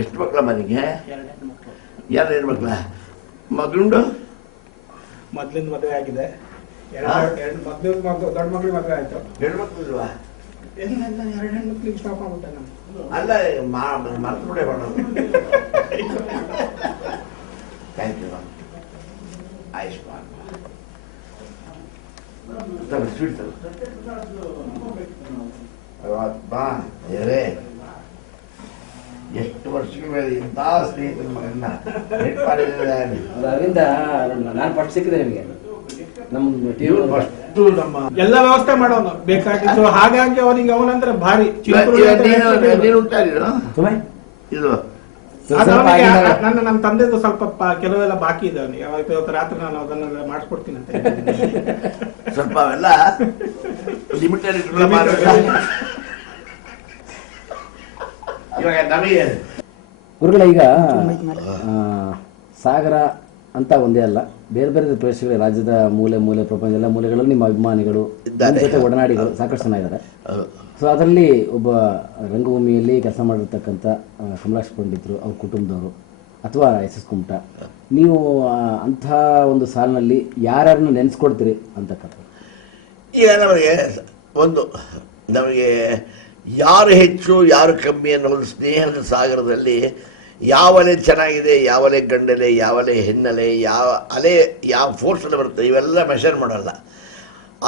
ಎಷ್ಟು ಮಕ್ಕಳ ಮನೆಗೆ? ಎರಡು ಹೆಣ್ಮಕ್ಳ? ಮಗಳುಂಡು? ಮೊದಲಿಂದ ಮದುವೆ ಆಗಿದೆ. ದೊಡ್ಡ ಮಕ್ಳಿಗೆ ಮದುವೆ ಆಯ್ತು. ಹೆಣ್ಮಕ್ಳು ಇಲ್ವಾ? ಎರಡು ಹೆಣ್ಮಕ್ಳಿಗೆ ಸ್ಟಾಪ್ ಆಗ್ಬಿಟ್ಟೆ ನಾನು. ಅಲ್ಲ ಮರ್ತು ಬಿಡೇ ಮಾಡೋದು. Thank you Ayushman. ಸ್ವೀಟ್ ಬಾ ಏರೇ, ಎಷ್ಟು ವರ್ಷಗಳ ಮೇಲೆ ಇಂಥ ಸ್ನೇಹಿತರ ಮಗನ್ನ ನೆಟ್ ಮಾಡಿದ್ರೆ ಅರವಿಂದ. ನಾನು ಫಸ್ಟ್ ಸಿಕ್ಕಿದೆ ನಿಮಗೆ. ನಮ್ಮ ಟಿವಿ ಫಸ್ಟು ನಮ್ಮ ಎಲ್ಲ ವ್ಯವಸ್ಥೆ ಮಾಡೋನು ಬೇಕಾಗಿತ್ತು. ಹಾಗಾಗಿ ಅವನಿಗೆ ಅವನಂದ್ರೆ ಭಾರಿ ನೀನು ಉಂಟಾ ಇದು ನಮ್ಮ ತಂದೆದು ಸ್ವಲ್ಪ ಕೆಲವೆಲ್ಲ ಬಾಕಿ ಇದೆ ಅವನಿಗೆ. ಇವತ್ತು ರಾತ್ರಿ ನಾನು ಅದನ್ನೆಲ್ಲ ಮಾಡಿಸ್ಕೊಡ್ತೀನಿ ಅಂತ. ಸ್ವಲ್ಪ ಅವೆಲ್ಲ ಲಿಮಿಟೆಡ್ ಇವಾಗ ನಮಗೆ ಗುರುಗಳ ಈಗ ಸಾಗರ ಅಂತ ಒಂದೇ ಅಲ್ಲ, ಬೇರೆ ಬೇರೆ ಪ್ರದೇಶಗಳ ರಾಜ್ಯದ ಮೂಲೆ ಮೂಲೆ ಪ್ರಪಂಚ ಎಲ್ಲ ಮೂಲೆಗಳಲ್ಲಿ ನಿಮ್ಮ ಅಭಿಮಾನಿಗಳು ನಿಮ್ಮ ಜೊತೆ ಒಡನಾಡಿಗಳು ಸಾಕಷ್ಟು ಜನ ಇದ್ದಾರೆ. ಸೊ ಅದರಲ್ಲಿ ಒಬ್ಬ ರಂಗಭೂಮಿಯಲ್ಲಿ ಕೆಲಸ ಮಾಡಿರ್ತಕ್ಕಂಥ ಕಮಲಾಕ್ಷ ಪಂಡಿತರು, ಅವ್ರ ಕುಟುಂಬದವರು ಅಥವಾ ಎಸ್ ಎಸ್ ಕುಮಟ, ನೀವು ಅಂಥ ಒಂದು ಸಾಲಿನಲ್ಲಿ ಯಾರ್ಯಾರನ್ನು ನೆನೆಸ್ಕೊಡ್ತೀರಿ ಅಂತಕ್ಕಂಥ? ಈಗ ನಮಗೆ ಯಾರು ಹೆಚ್ಚು ಯಾರು ಕಮ್ಮಿ ಅನ್ನೋ ಒಂದು ಸ್ನೇಹದ ಸಾಗರದಲ್ಲಿ ಯಾವಲೆ ಚೆನ್ನಾಗಿದೆ, ಯಾವಲೆ ಗಂಡಲೆ, ಯಾವಲೆ ಹೆಣ್ಣಲೆ, ಯಾವ ಅಲೆ ಯಾವ ಫೋರ್ಸಲ್ಲಿ ಬರುತ್ತೆ ಇವೆಲ್ಲ ಮೆಷರ್ ಮಾಡಲ್ಲ.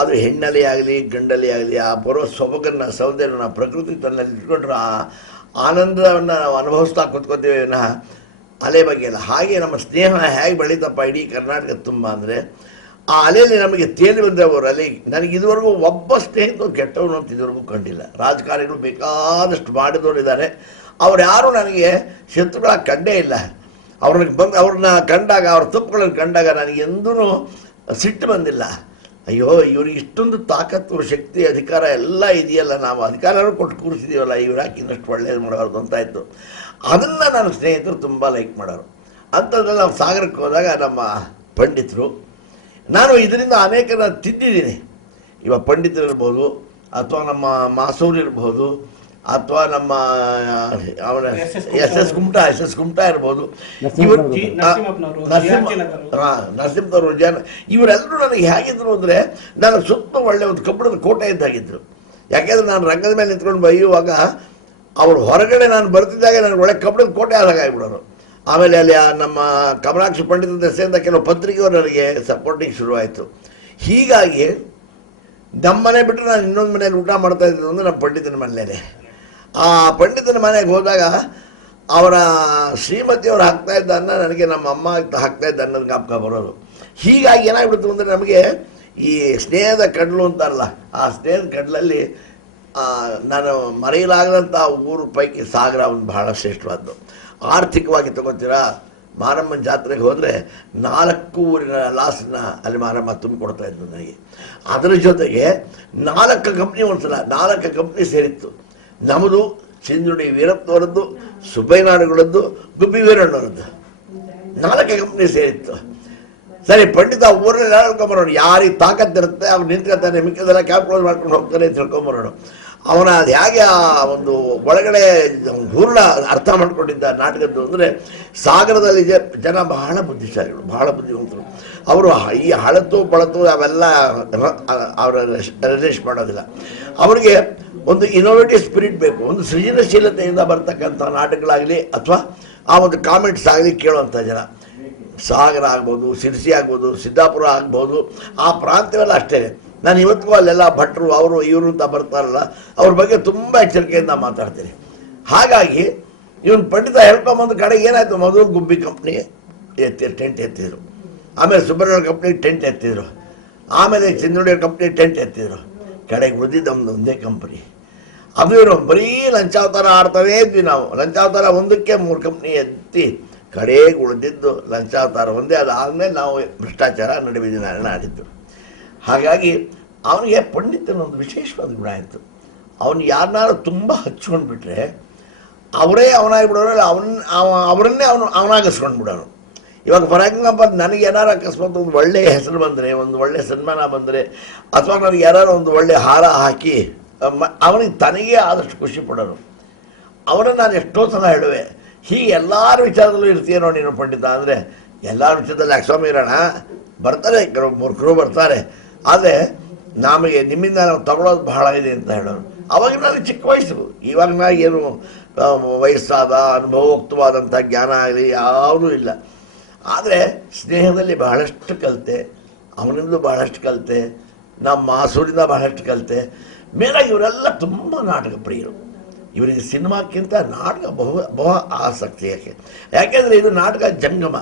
ಅದು ಹೆಣ್ಣಲೆ ಆಗಲಿ ಗಂಡಲೆ ಆಗಲಿ ಆ ಬರೋ ಸೊಬಗನ್ನು ಸೌಂದರ್ಯನ ಪ್ರಕೃತಿ ತನ್ನಲ್ಲಿ ಇಟ್ಕೊಂಡ್ರೆ ಆ ಆನಂದವನ್ನು ನಾವು ಅನುಭವಿಸ್ತಾ ಕೂತ್ಕೋತೀವಿ ವಿನಃ ಅಲೆ ಬಗ್ಗೆ ಅಲ್ಲ. ಹಾಗೆ ನಮ್ಮ ಸ್ನೇಹ ಹೇಗೆ ಬೆಳೀತಪ್ಪ ಇಡೀ ಕರ್ನಾಟಕ ತುಂಬ ಅಂದರೆ ಆ ಅಲೆಯಲ್ಲಿ ನಮಗೆ ತೇಲಿ ಬಂದವರು ಅಲೆ. ನನಗೆ ಇದುವರೆಗೂ ಒಬ್ಬ ಸ್ನೇಹಿತರು ಕೆಟ್ಟವನು ಅಂತ ಇದುವರೆಗೂ ಕಂಡಿಲ್ಲ. ರಾಜಕಾರಣಿಗಳು ಬೇಕಾದಷ್ಟು ಮಾಡಿದವರು ಇದ್ದಾರೆ, ಅವ್ರು ಯಾರೂ ನನಗೆ ಶತ್ರುಗಳಾಗಿ ಕಂಡೇ ಇಲ್ಲ. ಅವ್ರನ್ನ ಕಂಡಾಗ ಅವ್ರ ತಪ್ಪುಗಳನ್ನು ಕಂಡಾಗ ನನಗೆ ಎಂದೂ ಸಿಟ್ಟು ಬಂದಿಲ್ಲ. ಅಯ್ಯೋ ಇವ್ರಿಗೆ ಇಷ್ಟೊಂದು ತಾಕತ್ತು ಶಕ್ತಿ ಅಧಿಕಾರ ಎಲ್ಲ ಇದೆಯಲ್ಲ, ನಾವು ಅಧಿಕಾರನೂ ಕೊಟ್ಟು ಕೂರಿಸಿದೀವಲ್ಲ, ಇವ್ರು ಯಾಕೆ ಇನ್ನಷ್ಟು ಒಳ್ಳೇದು ಮಾಡಬಾರ್ದು ಅಂತಾಯಿತು. ಅದನ್ನು ನನ್ನ ಸ್ನೇಹಿತರು ತುಂಬ ಲೈಕ್ ಮಾಡೋರು. ಅಂಥದ್ರಲ್ಲಿ ನಾವು ಸಾಗರಕ್ಕೆ ಹೋದಾಗ ನಮ್ಮ ಪಂಡಿತರು, ನಾನು ಇದರಿಂದ ಅನೇಕರ ತಿದ್ದಿದ್ದೀನಿ. ಇವಾಗ ಪಂಡಿತರಿರ್ಬೋದು ಅಥವಾ ನಮ್ಮ ಮಾಸೂರು ಇರ್ಬೋದು ಅಥವಾ ನಮ್ಮ ಅವನ ಎಸ್ ಎಸ್ ಕುಮಟಾ ಇರ್ಬೋದು, ಇವರು ನರಸಿಂಹನವರು ಜನ ಇವರೆಲ್ಲರೂ ನನಗೆ ಹೇಗಿದ್ರು ಅಂದರೆ ನನಗೆ ಸುತ್ತ ಒಳ್ಳೆ ಒಂದು ಕಬ್ಬಣದ ಕೋಟೆ ಇದ್ದಾಗಿದ್ದರು. ಯಾಕೆಂದರೆ ನಾನು ರಂಗದ ಮೇಲೆ ನಿಂತ್ಕೊಂಡು ಬೈಯುವಾಗ ಅವರು ಹೊರಗಡೆ ನಾನು ಬರ್ತಿದ್ದಾಗ ನನಗೆ ಒಳ್ಳೆ ಕಬ್ಬಣದ ಕೋಟೆ ಆದಾಗ ಆಗಿಬಿಡೋರು. ಆಮೇಲೆ ಅಲ್ಲಿ ನಮ್ಮ ಕಮಲಾಕ್ಷ ಪಂಡಿತ ದೆಸೆಯಿಂದ ಕೆಲವು ಪತ್ರಿಕೆಯವರು ನನಗೆ ಸಪೋರ್ಟಿಂಗ್ ಶುರುವಾಯಿತು. ಹೀಗಾಗಿ ನಮ್ಮ ಮನೆ ಬಿಟ್ಟರೆ ನಾನು ಇನ್ನೊಂದು ಮನೇಲಿ ಊಟ ಮಾಡ್ತಾ ಇದ್ದಿದ್ದು ಅಂದರೆ ನಮ್ಮ ಪಂಡಿತನ ಮನೇಲೇ. ಆ ಪಂಡಿತನ ಮನೆಗೆ ಹೋದಾಗ ಅವರ ಶ್ರೀಮತಿಯವರು ಹಾಕ್ತಾಯಿದ್ದ ಅನ್ನ ನನಗೆ ನಮ್ಮ ಅಮ್ಮ ಹಾಕ್ತಾಯಿದ್ದ ಅನ್ನೋದು ಜ್ಞಾಪಕ ಬರೋದು. ಹೀಗಾಗಿ ಏನಾಗ್ಬಿಡ್ತು ಅಂದರೆ ನಮಗೆ ಈ ಸ್ನೇಹದ ಕಡಲು ಅಂತಾರಲ್ಲ, ಆ ಸ್ನೇಹದ ಕಡಲಲ್ಲಿ ನಾನು ಮರೆಯಲಾಗದಂಥ ಊರು ಪೈಕಿ ಸಾಗರ ಒಂದು ಬಹಳ ಶ್ರೇಷ್ಠವಾದ್ದು. ಆರ್ಥಿಕವಾಗಿ ತಗೋತೀರಾ, ಮಾರಮ್ಮನ ಜಾತ್ರೆಗೆ ಹೋದರೆ 4 ಊರಿನ ಲಾಸನ್ನ ಅಲ್ಲಿ ಮಾರಮ್ಮ ತುಂಬಿಕೊಡ್ತಾ ಇದ್ದು ನನಗೆ. ಅದರ ಜೊತೆಗೆ 4 ಕಂಪ್ನಿ ಒಂದ್ಸಲ 4 ಕಂಪ್ನಿ ಸೇರಿತ್ತು. ನಮ್ಮದು ಸಿಂಧುಡಿ ವೀರಪ್ಪನವರದ್ದು, ಸುಬ್ಬಯ್ಯನಾಡುಗಳದ್ದು, ಗುಬ್ಬಿ ವೀರಣ್ಣವರದ್ದು 4 ಕಂಪ್ನಿ ಸೇರಿತ್ತು. ಸರಿ, ಪಂಡಿತ ಊರಲ್ಲಿ ಹೇಳ್ಕೊಂಬರೋಣ, ಯಾರಿಗೆ ತಾಕತ್ತಿರುತ್ತೆ ಅವ್ರು ನಿಂತ್ಕೊತಾನೆ, ಮಿಕ್ಕಿದೆಲ್ಲ ಕ್ಯಾಲ್ಕುಲೇಟ್ ಮಾಡ್ಕೊಂಡು ಹೋಗ್ತಾನೆ ಅಂತ ಹೇಳ್ಕೊಂಬರೋಣ. ಅವನ ಅದು ಹೇಗೆ ಆ ಒಂದು ಒಳಗಡೆ ಹೂರ್ಣ ಅರ್ಥ ಮಾಡ್ಕೊಂಡಿದ್ದ ನಾಟಕದ್ದು ಅಂದರೆ, ಸಾಗರದಲ್ಲಿ ಜನ ಬಹಳ ಬುದ್ಧಿಶಾಲಿಗಳು, ಬಹಳ ಬುದ್ಧಿವಂತರು. ಅವರು ಈ ಹಳತು ಪಳತು ಅವೆಲ್ಲ ಅವರ ರಿಲೇಷ್ ಮಾಡೋದಿಲ್ಲ. ಅವರಿಗೆ ಒಂದು ಇನೋವೇಟಿವ್ ಸ್ಪಿರಿಟ್ ಬೇಕು, ಒಂದು ಸೃಜನಶೀಲತೆಯಿಂದ ಬರ್ತಕ್ಕಂಥ ನಾಟಕಗಳಾಗಲಿ ಅಥವಾ ಆ ಒಂದು ಕಾಮೆಂಟ್ಸ್ ಆಗಲಿ ಕೇಳುವಂಥ ಜನ. ಸಾಗರ ಆಗ್ಬೋದು, ಶಿರ್ಸಿ ಆಗ್ಬೋದು, ಸಿದ್ದಾಪುರ ಆಗ್ಬೋದು, ಆ ಪ್ರಾಂತ್ಯವೆಲ್ಲ ಅಷ್ಟೇ. ನಾನು ಇವತ್ತಿಗೂ ಅಲ್ಲೆಲ್ಲ ಭಟ್ರು ಅವರು ಇವರು ಅಂತ ಬರ್ತಾರಲ್ಲ, ಅವ್ರ ಬಗ್ಗೆ ತುಂಬ ಎಚ್ಚರಿಕೆಯಿಂದ ಮಾತಾಡ್ತೀನಿ. ಹಾಗಾಗಿ ಇವನು ಪಂಡಿತ ಹೇಳ್ಕೊಂಬಂದು ಕಡೆಗೆ ಏನಾಯಿತು, ಮೊದಲು ಗುಬ್ಬಿ ಕಂಪ್ನಿ ಟೆಂಟ್ ಎತ್ತಿದ್ರು, ಆಮೇಲೆ ಸುಬ್ರಹ್ಮಣ್ಯ ಕಂಪ್ನಿ ಟೆಂಟ್ ಎತ್ತಿದ್ರು, ಆಮೇಲೆ ಸಿಂಧುಡಿಯವ್ರ ಕಂಪ್ನಿ ಟೆಂಟ್ ಎತ್ತಿದ್ರು, ಕಡೆಗೆ ಉಳಿದಿದ್ದು ಒಂದೇ ಕಂಪ್ನಿ. ಅದು ಇವರು ಬರೀ ಲಂಚಾವತಾರ ಆಡ್ತಾನೇ ಇದ್ವಿ ನಾವು. ಲಂಚಾವತಾರ 1ಕ್ಕೆ 3 ಕಂಪ್ನಿ ಎತ್ತಿ ಕಡೆಗೆ ಉಳಿದಿದ್ದು ಲಂಚಾವತಾರ ಒಂದೇ. ಅದಾದಮೇಲೆ ನಾವು ಭ್ರಷ್ಟಾಚಾರ ನಡುವಿನ ಆಡಿದ್ದು. ಹಾಗಾಗಿ ಅವನಿಗೆ ಪಂಡಿತನ ಒಂದು ವಿಶೇಷವಾದ ಗುಣ ಆಯಿತು. ಅವನು ಯಾರನ್ನಾರು ತುಂಬ ಹಚ್ಕೊಂಡು ಬಿಟ್ಟರೆ ಅವರೇ ಅವನಾಗಿಬಿಡೋರು, ಅವರನ್ನೇ ಅವನಾಗಿಸ್ಕೊಂಡು ಬಿಡೋನು. ಇವಾಗ ಫಾರ್ ಎಕ್ಸಾಂಪಲ್ ನನಗೆ ಏನಾರು ಅಕಸ್ಮಾತ್ ಒಂದು ಒಳ್ಳೆಯ ಹೆಸರು ಬಂದರೆ, ಒಂದು ಒಳ್ಳೆಯ ಸನ್ಮಾನ ಬಂದರೆ, ಅಥವಾ ನನಗೆ ಯಾರು ಒಂದು ಒಳ್ಳೆಯ ಹಾರ ಹಾಕಿ ಅವನಿಗೆ ತನಗೇ ಆದಷ್ಟು ಖುಷಿ ಪಡೋರು. ಅವರನ್ನು ನಾನು ಎಷ್ಟೋ ಸಲ ಹೇಳುವೆ, ಹೀಗೆ ಎಲ್ಲರ ವಿಚಾರದಲ್ಲೂ ಇರ್ತೀಯ ನೋಡಿ ನೀನು ಪಂಡಿತ. ಅಂದರೆ ಎಲ್ಲರ ವಿಚಾರದಲ್ಲಿ ಯಾಕೆ ಇರೋಣ, ಬರ್ತಾರೆ ಕೆಲವು ಮೂರ್ಖರು ಬರ್ತಾರೆ, ಆದರೆ ನಮಗೆ ನಿಮ್ಮಿಂದ ನಾವು ತಗೊಳ್ಳೋದು ಬಹಳ ಇದೆ ಅಂತ ಹೇಳೋರು. ಅವಾಗ ನನಗೆ ಚಿಕ್ಕ ವಯಸ್ಸು, ಇವಾಗ ಏನು ವಯಸ್ಸಾದ ಅನುಭವೋಕ್ತವಾದಂಥ ಜ್ಞಾನ ಆಗಲಿ ಯಾವುದೂ ಇಲ್ಲ. ಆದರೆ ಸ್ನೇಹದಲ್ಲಿ ಬಹಳಷ್ಟು ಕಲಿತೆ, ಅವನಿಂದ ಬಹಳಷ್ಟು ಕಲಿತೆ, ನಮ್ಮ ಮಾಸೂರಿಂದ ಬಹಳಷ್ಟು ಕಲಿತೆ. ಮೇಲಾಗಿ ಇವರೆಲ್ಲ ತುಂಬ ನಾಟಕ ಪ್ರಿಯರು. ಇವರಿಗೆ ಸಿನಿಮಾಕ್ಕಿಂತ ನಾಟಕ ಬಹು ಆಸಕ್ತಿ. ಯಾಕೆಂದರೆ ಇದು ನಾಟಕ ಜಂಗಮ,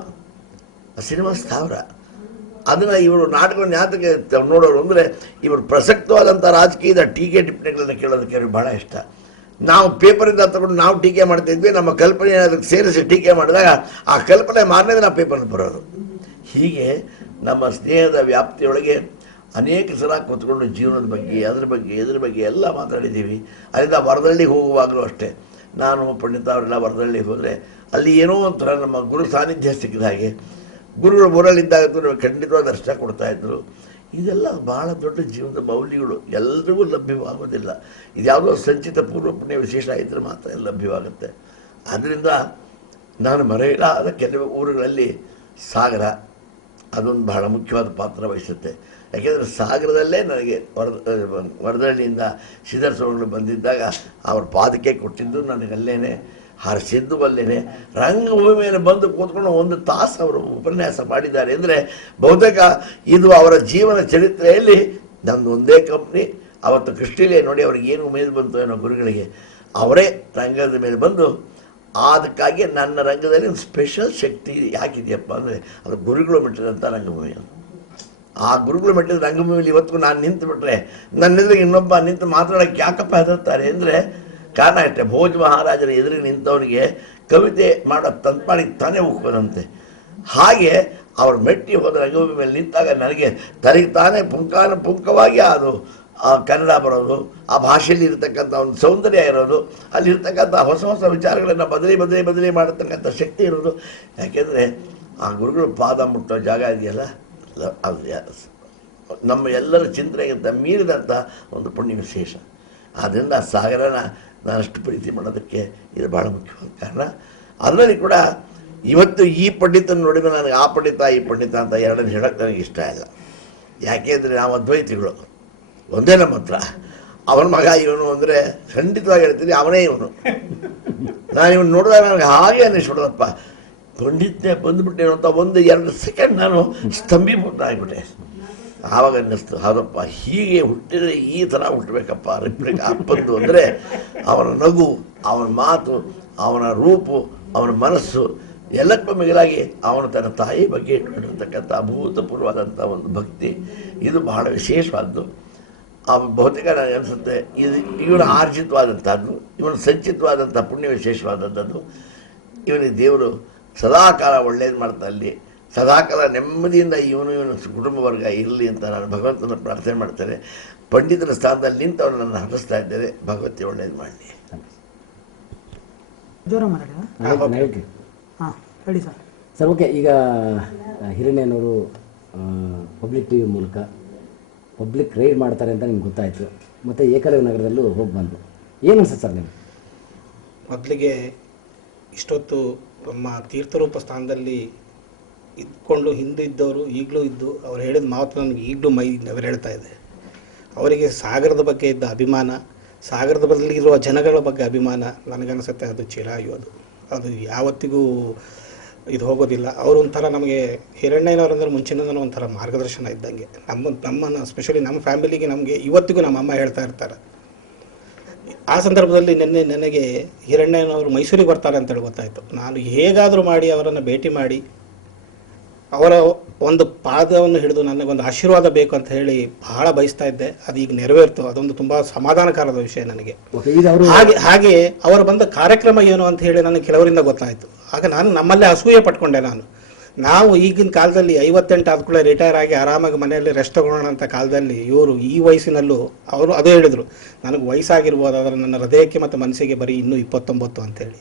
ಸಿನಿಮಾ ಸ್ಥಾವರ. ಅದನ್ನು ಇವರು ನಾಟಕವನ್ನು ಯಾತಕ್ಕೆ ನೋಡೋರು ಅಂದರೆ ಇವರು ಪ್ರಸಕ್ತವಾದಂಥ ರಾಜಕೀಯದ ಟೀಕೆ ಟಿಪ್ಪಣಿಗಳನ್ನು ಕೇಳೋದಕ್ಕೆ ಅವ್ರಿಗೆ ಭಾಳ ಇಷ್ಟ. ನಾವು ಪೇಪರಿಂದ ತಗೊಂಡು ನಾವು ಟೀಕೆ ಮಾಡ್ತಿದ್ವಿ, ನಮ್ಮ ಕಲ್ಪನೆ ಅದಕ್ಕೆ ಸೇರಿಸಿ ಟೀಕೆ ಮಾಡಿದಾಗ ಆ ಕಲ್ಪನೆ ಮಾರನೇ ನಾವು ಪೇಪರ್ನ ಬರೋದು. ಹೀಗೆ ನಮ್ಮ ಸ್ನೇಹದ ವ್ಯಾಪ್ತಿಯೊಳಗೆ ಅನೇಕ ಸಲ ಕೂತ್ಕೊಂಡು ಜೀವನದ ಬಗ್ಗೆ ಇದ್ರ ಬಗ್ಗೆ ಎಲ್ಲ ಮಾತಾಡಿದ್ದೀವಿ. ಅಲ್ಲಿಂದ ವರದಳ್ಳಿಗೆ ಹೋಗುವಾಗಲೂ ಅಷ್ಟೇ, ನಾನು ಪಂಡಿತ ಅವರೆಲ್ಲ ವರದಳ್ಳಿಗೆ ಹೋದರೆ ಅಲ್ಲಿ ಏನೋ ಒಂಥರ ನಮ್ಮ ಗುರು ಸಾನ್ನಿಧ್ಯ ಸಿಕ್ಕಿದ ಹಾಗೆ, ಗುರುಗಳು ಊರಲ್ಲಿದ್ದಾಗ ಖಂಡಿತವಾದ ದರ್ಶನ ಕೊಡ್ತಾಯಿದ್ರು. ಇದೆಲ್ಲ ಭಾಳ ದೊಡ್ಡ ಜೀವನದ ಮೌಲ್ಯಗಳು, ಎಲ್ರಿಗೂ ಲಭ್ಯವಾಗೋದಿಲ್ಲ. ಇದ್ಯಾವುದೋ ಸಂಚಿತ ಪೂರ್ವ ಪುಣ್ಯ ವಿಶೇಷ ಇದ್ದರೆ ಮಾತ್ರ ಲಭ್ಯವಾಗುತ್ತೆ. ಆದ್ದರಿಂದ ನಾನು ಮರೆಯಲಾದ ಕೆಲವು ಊರುಗಳಲ್ಲಿ ಸಾಗರ ಅದೊಂದು ಬಹಳ ಮುಖ್ಯವಾದ ಪಾತ್ರ ವಹಿಸುತ್ತೆ. ಯಾಕೆಂದರೆ ಸಾಗರದಲ್ಲೇ ನನಗೆ ವರದಳ್ಳಿಯಿಂದ ಶ್ರೀಧರ ಸ್ವಾಮಿಗಳು ಬಂದಿದ್ದಾಗ ಅವ್ರ ಪಾದಕ್ಕೆ ಕೊಟ್ಟಿದ್ದು ನನಗಲ್ಲೇನೆ, ಹರಿಸಿದ್ದು ಅಲ್ಲೇನೆ. ರಂಗಭೂಮಿ ಮೇಲೆ ಬಂದು ಕೂತ್ಕೊಂಡು 1 ತಾಸು ಅವರು ಉಪನ್ಯಾಸ ಮಾಡಿದ್ದಾರೆ ಅಂದರೆ ಬಹುತೇಕ ಇದು ಅವರ ಜೀವನ ಚರಿತ್ರೆಯಲ್ಲಿ ನಮ್ಮದು ಒಂದೇ ಕಂಪ್ನಿ. ಅವತ್ತು ಕೃಷ್ಣಲೇ ನೋಡಿ ಅವ್ರಿಗೆ ಏನು ಉಮೇದು ಬಂತು ಏನೋ ಗುರುಗಳಿಗೆ, ಅವರೇ ರಂಗದ ಮೇಲೆ ಬಂದು. ಅದಕ್ಕಾಗಿ ನನ್ನ ರಂಗದಲ್ಲಿ ಒಂದು ಸ್ಪೆಷಲ್ ಶಕ್ತಿ ಯಾಕಿದೆಯಪ್ಪ ಅಂದರೆ ಅದು ಗುರುಗಳು ಮೆಟ್ಟಿದಂಥ ರಂಗಭೂಮಿ. ಆ ಗುರುಗಳು ಮೆಟ್ಟಿದ ರಂಗಭೂಮಿಯಲ್ಲಿ ಇವತ್ತು ನಾನು ನಿಂತು ಬಿಟ್ರೆ ನನ್ನ ಎದುರಿಗೆ ಇನ್ನೊಬ್ಬ ನಿಂತು ಮಾತಾಡೋಕ್ಕೆ ಯಾಕಪ್ಪ ಹೆದರ್ತಾರೆ ಅಂದರೆ ಕಾರಣ ಅಷ್ಟೇ, ಭೋಜ ಮಹಾರಾಜರ ಎದುರಿಗೆ ನಿಂತವರಿಗೆ ಕವಿತೆ ಮಾಡೋ ತಂತ್ಮಾಡಿ ತಾನೇ ಹೋಗ್ಬೋದಂತೆ. ಹಾಗೆ ಅವ್ರು ಮೆಟ್ಟಿ ಹೋದ ರಂಗಭೂಮಿ ಮೇಲೆ ನಿಂತಾಗ ನನಗೆ ತನಗೆ ತಾನೇ ಪುಂಖವಾಗಿ ಅದು ಕನ್ನಡ ಬರೋದು, ಆ ಭಾಷೆಯಲ್ಲಿ ಇರತಕ್ಕಂಥ ಒಂದು ಸೌಂದರ್ಯ ಇರೋದು, ಅಲ್ಲಿರ್ತಕ್ಕಂಥ ಹೊಸ ಹೊಸ ವಿಚಾರಗಳನ್ನು ಬದಲಿ ಮಾಡತಕ್ಕಂಥ ಶಕ್ತಿ ಇರೋದು. ಯಾಕೆಂದರೆ ಆ ಗುರುಗಳು ಪಾದ ಮುಟ್ಟೋ ಜಾಗ ಇದೆಯಲ್ಲ, ಅದು ನಮ್ಮ ಎಲ್ಲರ ಚಿಂತನೆಗಿಂತ ಮೀರಿದಂಥ ಒಂದು ಪುಣ್ಯ ವಿಶೇಷ. ಆದ್ದರಿಂದ ಸಾಗರನ ನಾನಷ್ಟು ಪ್ರೀತಿ ಮಾಡೋದಕ್ಕೆ ಇದು ಭಾಳ ಮುಖ್ಯವಾದ ಕಾರಣ. ಅದರಲ್ಲಿ ಕೂಡ ಇವತ್ತು ಈ ಪಂಡಿತನ ನೋಡಿದ್ರೆ ನನಗೆ ಆ ಪಂಡಿತ ಈ ಪಂಡಿತ ಅಂತ ಎರಡನ್ನು ಹೇಳೋಕ್ಕೆ ನನಗೆ ಇಷ್ಟ ಇಲ್ಲ. ಯಾಕೆಂದರೆ ನಾವು ಅದ್ವೈತಿಗಳು, ಒಂದೇ ನಮ್ಮ ಹತ್ರ. ಅವನ ಮಗ ಇವನು ಅಂದರೆ ಖಂಡಿತವಾಗಿ ಹೇಳ್ತೀನಿ ಅವನೇ ಇವನು. ನಾನು ಇವನು ನೋಡಿದಾಗ ನನಗೆ ಹಾಗೆ ಅನ್ನಿಸ್ಬಿಡೋದಪ್ಪ, ಪಂಡಿತನೇ ಬಂದುಬಿಟ್ಟೇನು ಅಂತ 1-2 ಸೆಕೆಂಡ್ ನಾನು ಸ್ತಂಭೀಭೂತ ಆಗಿಬಿಟ್ಟೆ. ಆವಾಗ ಅನ್ನಿಸ್ತು, ಹೌದಪ್ಪ ಹೀಗೆ ಹುಟ್ಟಿದರೆ ಈ ಥರ ಹುಟ್ಟಬೇಕಪ್ಪ ರಿಪ್ಲಿಕ್ ಅಪ್ಪಂದು. ಅಂದರೆ ಅವನ ನಗು, ಅವನ ಮಾತು, ಅವನ ರೂಪು, ಅವನ ಮನಸ್ಸು ಎಲ್ಲಕ್ಕೂ ಮಿಗಿಲಾಗಿ ಅವನು ತನ್ನ ತಾಯಿ ಬಗ್ಗೆ ಇಟ್ಕೊಂಡಿರ್ತಕ್ಕಂಥ ಅಭೂತಪೂರ್ವವಾದಂಥ ಒಂದು ಭಕ್ತಿ, ಇದು ಬಹಳ ವಿಶೇಷವಾದ್ದು. ಬಹುತೇಕ ನನಗೆ ಅನಿಸುತ್ತೆ ಇವನ ಆರ್ಜಿತವಾದಂಥದ್ದು, ಇವನ ಸಂಚಿತವಾದಂಥ ಪುಣ್ಯ ವಿಶೇಷವಾದದ್ದು. ಇವನಿಗೆ ದೇವರು ಸದಾಕಾಲ ಒಳ್ಳೇದು ಮಾಡ್ತಾ ಅಲ್ಲಿ, ಸದಾಕಾಲ ನೆಮ್ಮದಿಯಿಂದ ಇವನು ಕುಟುಂಬ ವರ್ಗ ಇರಲಿ ಅಂತ ನಾನು ಭಗವಂತನ ಪ್ರಾರ್ಥನೆ ಮಾಡ್ತೇನೆ. ಪಂಡಿತರ ಸ್ಥಾನದಲ್ಲಿ ನಿಂತವನು ನನ್ನ ಹರಿಸ್ತಾ ಇದ್ದೇನೆ. ಭಗವತಿ ಒಳ್ಳೇದು ಮಾಡಲಿ. ಹೇಳಿ ಸರ್. ಸರ್ ಓಕೆ, ಈಗ ಹಿರಣ್ಯನವರು ಪಬ್ಲಿಕ್ ಟಿ ವಿ ಮೂಲಕ ಪಬ್ಲಿಕ್ ರೈಡ್ ಮಾಡ್ತಾರೆ ಅಂತ ನಿಮ್ಗೆ ಗೊತ್ತಾಯಿತು, ಮತ್ತು ಏಕಲವ್ಯ ನಗರದಲ್ಲೂ ಹೋಗಿ ಬಂದು ಏನು ಅನ್ಸುತ್ತೆ ಸರ್ ನಿಮ್ಗೆ? ಮೊದಲಿಗೆ ಇಷ್ಟೊತ್ತು ನಮ್ಮ ತೀರ್ಥರೂಪ ಸ್ಥಾನದಲ್ಲಿ ಇದ್ಕೊಂಡು ಹಿಂದೆ ಇದ್ದವರು ಈಗಲೂ ಇದ್ದು ಅವ್ರು ಹೇಳಿದ ಮಾತು ನನಗೆ ಈಗಲೂ ಮೈ ನೆವರು ಹೇಳ್ತಾ ಇದೆ. ಅವರಿಗೆ ಸಾಗರದ ಬಗ್ಗೆ ಇದ್ದ ಅಭಿಮಾನ, ಸಾಗರದ ಬದಲಿರುವ ಜನಗಳ ಬಗ್ಗೆ ಅಭಿಮಾನ, ನನಗನ್ನಿಸುತ್ತೆ ಅದು ಚಿರಾಯು. ಅದು ಯಾವತ್ತಿಗೂ ಇದು ಹೋಗೋದಿಲ್ಲ. ಅವರು ಒಂಥರ ನಮಗೆ ಹಿರಣ್ಯನವರಂದ್ರೆ ಮುಂಚಿನ ಒಂಥರ ಮಾರ್ಗದರ್ಶನ ಇದ್ದಂಗೆ. ನಮ್ಮನ್ನು ಸ್ಪೆಷಲಿ ನಮ್ಮ ಫ್ಯಾಮಿಲಿಗೆ ನಮಗೆ ಇವತ್ತಿಗೂ ನಮ್ಮ ಅಮ್ಮ ಹೇಳ್ತಾ ಇರ್ತಾರೆ. ಆ ಸಂದರ್ಭದಲ್ಲಿ ನನಗೆ ಹಿರಣ್ಯನವರು ಮೈಸೂರಿಗೆ ಬರ್ತಾರೆ ಅಂತೇಳಿ ಗೊತ್ತಾಯಿತು. ನಾನು ಹೇಗಾದರೂ ಮಾಡಿ ಅವರನ್ನು ಭೇಟಿ ಮಾಡಿ ಅವರ ಒಂದು ಪಾದವನ್ನು ಹಿಡಿದು ನನಗೊಂದು ಆಶೀರ್ವಾದ ಬೇಕು ಅಂತ ಹೇಳಿ ಬಹಳ ಬಯಸ್ತಾ ಇದ್ದೆ. ಅದು ಈಗ ನೆರವೇರ್ತು. ಅದೊಂದು ತುಂಬ ಸಮಾಧಾನಕಾರದ ವಿಷಯ ನನಗೆ. ಹಾಗೆ ಅವರು ಬಂದ ಕಾರ್ಯಕ್ರಮ ಏನು ಅಂತ ಹೇಳಿ ನನಗೆ ಕೆಲವರಿಂದ ಗೊತ್ತಾಯಿತು. ಆಗ ನಾನು ನಮ್ಮಲ್ಲೇ ಅಸೂಯೆ ಪಟ್ಕೊಂಡೆ. ನಾವು ಈಗಿನ ಕಾಲದಲ್ಲಿ 58 ಆದ ಕೂಡ ರಿಟೈರ್ ಆಗಿ ಆರಾಮಾಗಿ ಮನೆಯಲ್ಲಿ ರೆಸ್ಟ್ ತಗೊಳ್ಳೋಣ ಅಂತ ಕಾಲದಲ್ಲಿ ಇವರು ಈ ವಯಸ್ಸಿನಲ್ಲೂ ಅವರು ಅದೇ ಹೇಳಿದರು, ನನಗೆ ವಯಸ್ಸಾಗಿರ್ಬೋದು ಆದರೆ ನನ್ನ ಹೃದಯಕ್ಕೆ ಮತ್ತು ಮನಸ್ಸಿಗೆ ಬರೀ ಇನ್ನೂ 29 ಅಂತೇಳಿ.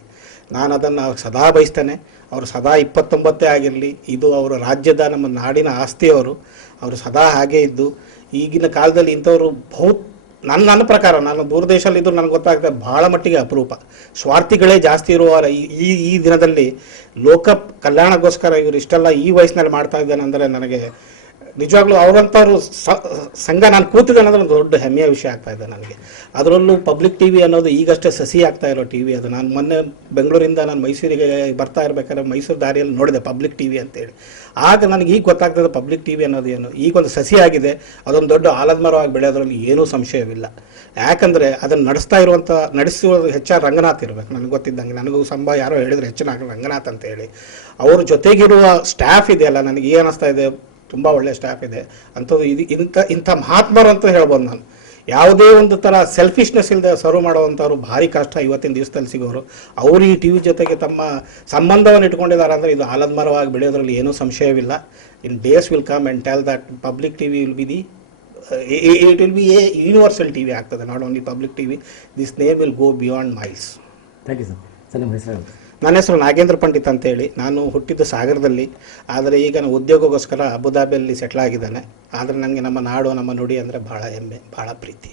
ನಾನು ಅದನ್ನು ಸದಾ ಬಯಸ್ತೇನೆ. ಅವರು ಸದಾ 29 ಆಗಿರಲಿ. ಇದು ಅವರ ರಾಜ್ಯದ ನಮ್ಮ ನಾಡಿನ ಆಸ್ತಿಯವರು. ಅವರು ಸದಾ ಹಾಗೇ ಇದ್ದು ಈಗಿನ ಕಾಲದಲ್ಲಿ ಇಂಥವರು ನನ್ನ ಪ್ರಕಾರ ನಾನು ದೂರದೇಶದಲ್ಲಿ ಇದ್ದು ನನಗೆ ಗೊತ್ತಾಗ್ತದೆ ಬಹಳ ಮಟ್ಟಿಗೆ ಅಪರೂಪ. ಸ್ವಾರ್ಥಿಗಳೇ ಜಾಸ್ತಿ ಇರುವ ಈ ದಿನದಲ್ಲಿ ಲೋಕ ಕಲ್ಯಾಣಕ್ಕೋಸ್ಕರ ಇವರು ಇಷ್ಟೆಲ್ಲ ಈ ವಯಸ್ಸಿನಲ್ಲಿ ಮಾಡ್ತಾ ಇದ್ದಾನೆ ಅಂದರೆ ನನಗೆ ನಿಜವಾಗ್ಲೂ ಅವರಂಥವ್ರು ಸಂಘ ನಾನು ಕೂತಿದ್ದೇನೆ ಅಂದರೆ ಒಂದು ದೊಡ್ಡ ಹೆಮ್ಮೆಯ ವಿಷಯ ಆಗ್ತಾ ಇದೆ ನನಗೆ. ಅದರಲ್ಲೂ ಪಬ್ಲಿಕ್ ಟಿ ವಿ ಅನ್ನೋದು ಈಗಷ್ಟೇ ಸಸಿ ಆಗ್ತಾ ಇರೋ ಟಿ ವಿ ಅದು. ನಾನು ಮೊನ್ನೆ ಬೆಂಗಳೂರಿಂದ ನಾನು ಮೈಸೂರಿಗೆ ಬರ್ತಾ ಇರಬೇಕಾದ್ರೆ ಮೈಸೂರು ದಾರಿಯಲ್ಲಿ ನೋಡಿದೆ ಪಬ್ಲಿಕ್ ಟಿ ವಿ ಅಂತೇಳಿ. ಆಗ ನನಗೆ ಈಗ ಗೊತ್ತಾಗ್ತದೆ ಪಬ್ಲಿಕ್ ಟಿ ವಿ ಅನ್ನೋದು ಏನು. ಈಗ ಒಂದು ಸಸಿ ಆಗಿದೆ, ಅದೊಂದು ದೊಡ್ಡ ಆಲದ ಮರವಾಗಿ ಬೆಳೆಯೋದ್ರಲ್ಲಿ ಏನೂ ಸಂಶಯವಿಲ್ಲ. ಯಾಕಂದರೆ ಅದನ್ನು ನಡೆಸುವುದು ಹೆಚ್ಚಾಗಿ ರಂಗನಾಥ್ ಇರಬೇಕು ನನಗೆ ಗೊತ್ತಿದ್ದಂಗೆ. ನನಗೂ ಯಾರೋ ಹೇಳಿದ್ರು ಹೆಚ್ಚಿನ ರಂಗನಾಥ್ ಅಂತ ಹೇಳಿ. ಅವ್ರ ಜೊತೆಗಿರುವ ಸ್ಟಾಫ್ ಇದೆಯಲ್ಲ, ನನಗೆ ಏನು ಅನ್ನಿಸ್ತಾ ಇದೆ, ತುಂಬ ಒಳ್ಳೆಯ ಸ್ಟಾಫ್ ಇದೆ ಅಂಥದ್ದು. ಇಂಥ ಮಹಾತ್ಮರು ಅಂತ ಹೇಳ್ಬೋದು ನಾನು. ಯಾವುದೇ ಒಂದು ಥರ ಸೆಲ್ಫಿಶ್ನೆಸ್ ಇಲ್ಲದೆ ಸರ್ವ್ ಮಾಡುವಂಥವ್ರು ಭಾರಿ ಕಷ್ಟ ಇವತ್ತಿನ ದಿವಸದಲ್ಲಿ ಸಿಗೋರು. ಅವರು ಈ ಟಿ ವಿ ಜೊತೆಗೆ ತಮ್ಮ ಸಂಬಂಧವನ್ನು ಇಟ್ಕೊಂಡಿದ್ದಾರೆ ಅಂದರೆ ಇದು ಆಲದ ಮರವಾಗಿ ಬೆಳೆಯೋದ್ರಲ್ಲಿ ಏನೂ ಸಂಶಯವಿಲ್ಲ. In days will come and tell that public T V will be it will be a universal T V ಆಗ್ತದೆ, not only public T V. This name will go beyond miles. Thank you sir. Sir ನಿಮ್ಮ ಹೆಸರು? ನನ್ನ ಹೆಸರು ನಾಗೇಂದ್ರ ಪಂಡಿತ್ ಅಂತೇಳಿ. ನಾನು ಹುಟ್ಟಿದ್ದು ಸಾಗರದಲ್ಲಿ, ಆದರೆ ಈಗ ನಾನು ಉದ್ಯೋಗಕ್ಕೋಸ್ಕರ ಅಬುದಾಬಿಯಲ್ಲಿ ಸೆಟ್ಲ್ ಆಗಿದ್ದಾನೆ. ಆದರೆ ನನಗೆ ನಮ್ಮ ನಾಡು ನಮ್ಮ ನುಡಿ ಅಂದರೆ ಭಾಳ ಹೆಮ್ಮೆ, ಭಾಳ ಪ್ರೀತಿ.